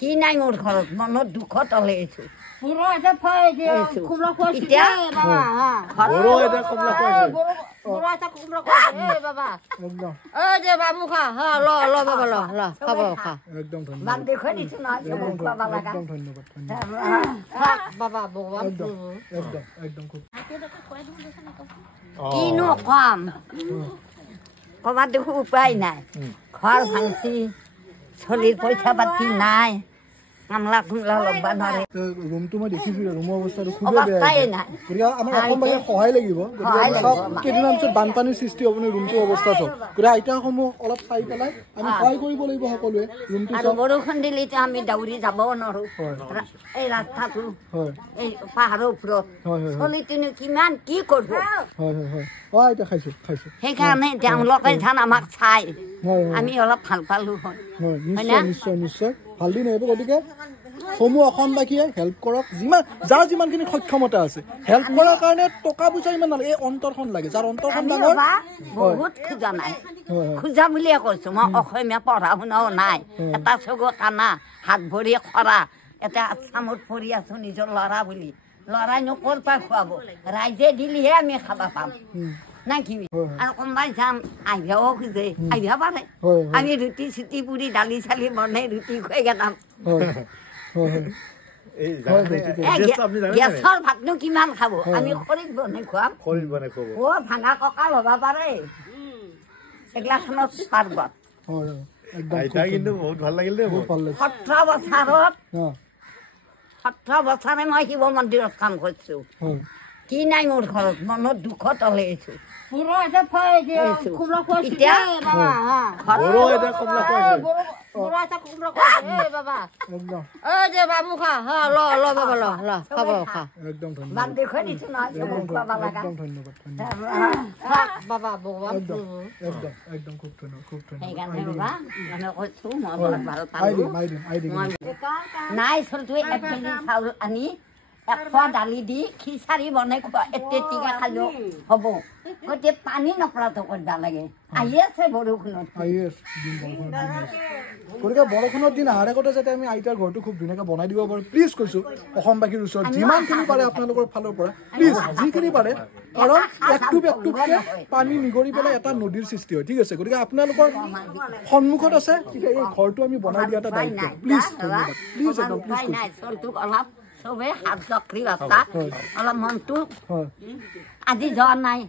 কি নাই মোৰ ঘৰত মনত দুখত ওলাইছো বাবু খা ল ল বাবা ল ল খাব খা বাদ দেখুৱাই দিছো বাবা কিনো কম কবাত দেখো উপায় নাই ঘৰ ভাঙছি চলিৰ পইচা পাতি নাই কামলা কুমলা লবা নোৱাৰে ৰুমটো মই দেখিছো ৰুমৰ অৱস্থাটো খুবেই বেয়া গতিকে আমাৰ অসমবাসীয়ে সহায় লাগিব কেইদিনমান পিছত বানপানীৰ সৃষ্টি হ'ব ৰুমটোৰ অৱস্থা চাওক গতিকে আইতাসমূহ অলপ চাই পেলাই আমি সহায় কৰিব লাগিব সকলোৱে ৰুমটো আৰু বৰষুণ দিলেতো আমি দাউৰি যাবও নোৱাৰো এই ৰাস্তাটো এই পাহাৰৰ ওপৰত চলিটোনো কিমান কি কৰিব আইতা খাইছো খাইছো সেইকাৰণে তেওঁলোকে যেন আমাক চাই আমি অলপ ভাল পালো হয় নিশ্চয় নিশ্চয় ভাল দিন আহিব গতিকে সমূহ অসমবাসীয়ে হেল্প কৰক যাৰ যিমানখিনি সক্ষমতা আছে হেল্প কৰাৰ কাৰণে টকা পইচা ইমান নালাগে এই অন্তৰখন লাগে যাৰ অন্তৰখন ডাঙৰ বহুত খোজা নাই খোজা বুলিয়ে কৈছো মই অসমীয়া পঢ়া শুনাও নাই এটা চকু কানা হাত ভৰি খৰা এটা আছামত পৰি আছো নিজৰ ল'ৰা বুলি ল'ৰাইনো ক'ৰ পৰা খুৱাব ৰাইজে দিলেহে আমি খাব পাম না কি আৰু কোনোবাই যাম আহিবও খোজে আহিব পাৰে আমি ৰুটি চুটি পুৰি দালি চালি বনাই ৰুটি খুৱাই গেলাম গেছৰ ভাতনো কিমান খাব আমি খৰিত বনাই খুৱাম ভাঙা কঁকাল হব পাৰে এগিলাখনত পাৰ্বত 17 বছৰে মই শিৱ মন্দিৰত কাম কৰিছো কি নাই মোৰ ঘৰত মনত দুখত ওলাইছো বাবু খা ল ল বাবা ল ল খাব খা বাদ দেখুৱাই দিছো বাবা সেইকাৰণে বাবা মানে কৈছো মই বৰ ভাল পালো নাই চলটো 1 কেজি চাউল আনি 1 দালি দি খিচাৰি বনাই খোৱা এতেটিকা খালেও হ'ব গতিকে পানী নপৰাটো কৰিব লাগে আহি আছে বৰষুণত গতিকে বৰষুণৰ দিন অহাৰ আগতে যাতে আমি আইতাৰ ঘৰটো খুব ধুনীয়াকৈ বনাই দিব পাৰোঁ প্লিজ কৈছো অসমবাসীৰ ওচৰত যিমানখিনি পাৰে আপোনালোকৰ ফালৰ পৰা প্লিজ যিখিনি পাৰে কাৰণ একটুপকে পানী নিগৰি পেলাই এটা নদীৰ সৃষ্টি হয় ঠিক আছে গতিকে আপোনালোকৰ সন্মুখত আছে এই ঘৰটো আমি বনাই দিয়া এটা দায়িত্ব প্লিজ ধন্যবাদ প্লিজ একদম প্লিজ চবে হাত চক্ৰী বাতা অলপ মনটো আজি যোৱা নাই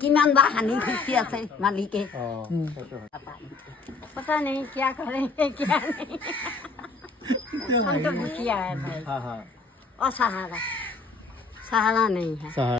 কিমান বা হানি খুচি আছে মালিকে पता नहीं क्या करें क्या नहीं हम तो दुखिया है भाई और सहारा नहीं है